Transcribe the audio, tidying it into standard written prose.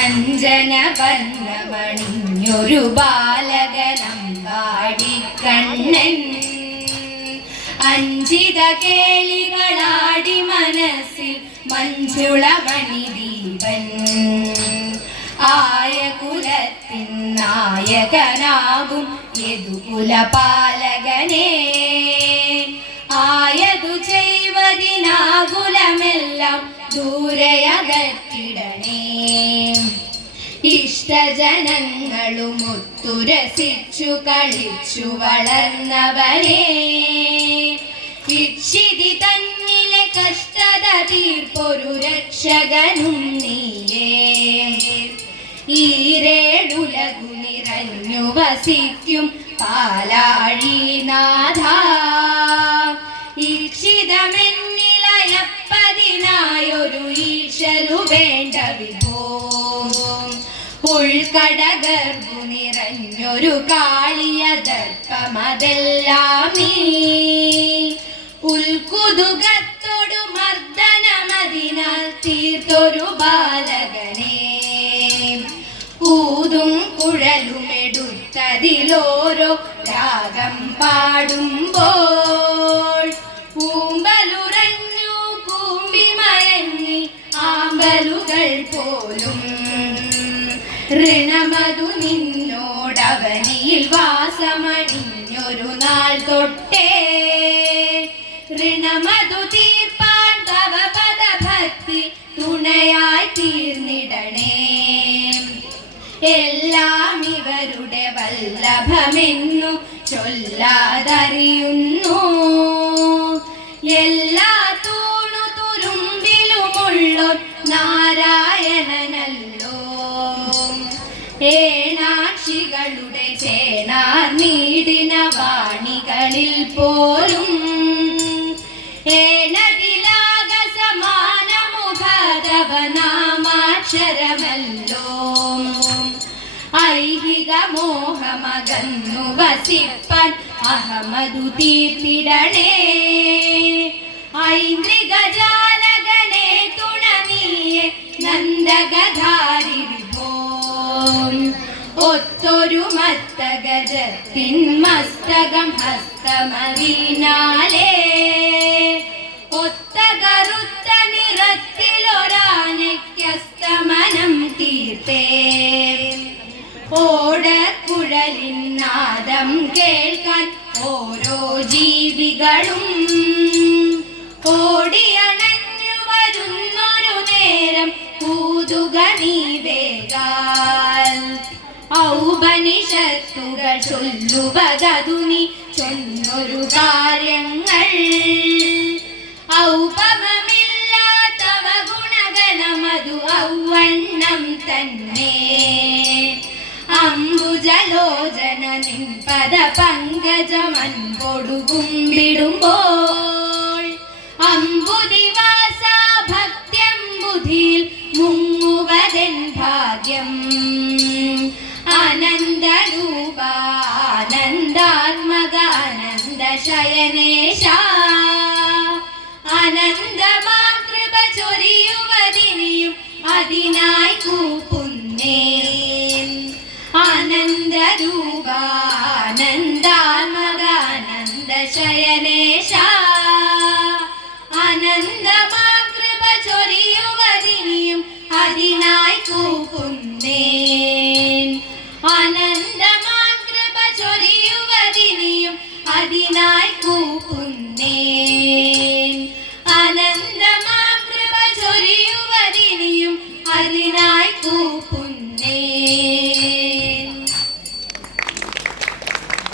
അഞ്ജന വർണ്ണമണിഞ്ഞൊരു ബാലകനമ്പാടിക്കണ്ണൻ അഞ്ചിത കേളികളാടി മനസ്സിൽ മഞ്ജുളമണിദീപൻ ആയ കുലത്തിൻ നായകനാകും യദുകുലപാലകനെ ആയതു ചെയ്വതിനാകുലമെല്ലാം ദൂരയകറ്റിടണേ ഇഷ്ടജനങ്ങളുമൊത്തുരസിച്ചു കളിച്ചു വളർന്നവനെ ഇക്ഷിതി തന്നിലെ കഷ്ടത തീർപ്പൊരു രക്ഷകനും നീയേ ഈരേടുലകു നിറഞ്ഞു വസിക്കും പാലാഴീനാഥ ഈക്ഷിതമെന്നിലയപ്പതിനായൊരു ഈശനു വേണ്ട വിഭോ ഉൾക്കടകർഭു നിറഞ്ഞൊരു കാളിയ ദർപ്പമതെല്ലാം നീ ഉൽക്കുതുകത്തോടു മർദ്ദനമതിനാൽ തീർത്തൊരു ബാലകനെ ൂതും കുഴലുമെടുത്തതിലോരോ രാഗം പാടുമ്പോൾ പൂമ്പലുറഞ്ഞു കൂമ്പിമയങ്ങി ആമ്പലുകൾ പോലും ഋണമതു നിന്നോടവനിയിൽ വാസമണിഞ്ഞൊരു നാൾ തൊട്ടേ ഋണമതു തീർപ്പാൻ തവ പദഭക്തി തുണയായി തീർന്നിടണേ എല്ലാം ഇവരുടെ വല്ലഭമെന്നു ചൊല്ലാതറിയുന്നു എല്ലാ തൂണു തുരുമ്പിലുമുള്ളൊരു നാരായണനല്ലോ ഏണാക്ഷികളുടെ ചേനാർ നീടിന വാണികളിൽ പോലും ഏണതിലാകസമാനമുഖതവനാമാക്ഷരമല്ലോ ഐഹിക മോഹമകന്നു വസിപ്പാൻ അഹമദു തീർത്തിടണേ ഐന്ദ്രികജാലകനെ തുണനീയെ നന്ദഗധാരി വിഭോ ഒത്തൊരു മത്തഗജത്തിൻ മസ്തകം ഹസ്തമറിനാലേ ഒത്ത കറുത്ത നിറത്തിലൊരാനയ്ക്കസ്തമനം തീർത്തേ ഓടക്കുഴലിൻ നാദം കേൾക്കാൻ ഓരോ ജീവികളും ഓടിയണഞ്ഞു വരുന്നൊരു നേരം കൂതുക നീ വേഗാൽ ഔപനിഷത്തുകൾ ചൊല്ലുവതതു നീ ചൊന്നൊരു കാര്യങ്ങൾ ഔപമമില്ലാത്തവ ഗുണഗണമതു ഔവണ്ണം തന്നെ അംബുജലോചന നിൻ പദ പങ്കജമൻപൊടു കുമ്പിടുമ്പോൾ അംബുദിവാസ ഭക്ത്യംബുധിയിൽ മുങ്ങുവതെൻ ഭാഗ്യം ആനന്ദരൂപ ആനന്ദാത്മക ആനന്ദശയനേശ ആനന്ദമാം കൃപ ചൊരിയുവതിനിയും അതിനായി കൂപ്പുന്നേ ആനന്ദരൂപ ആനന്ദാത്മക ആനന്ദശയനേശ ആനന്ദമാം കൃപ ചൊരിയുവതിനിയും അതിനായി കൂപ്പുന്നേ ആനന്ദമാം കൃപ ചൊരിയുവതിനിയും അതിനായി കൂപ്പുന്നേ ആനന്ദമാം കൃപ ചൊരിയുവതിനിയും അതിനായി കൂപ്പുന്നേ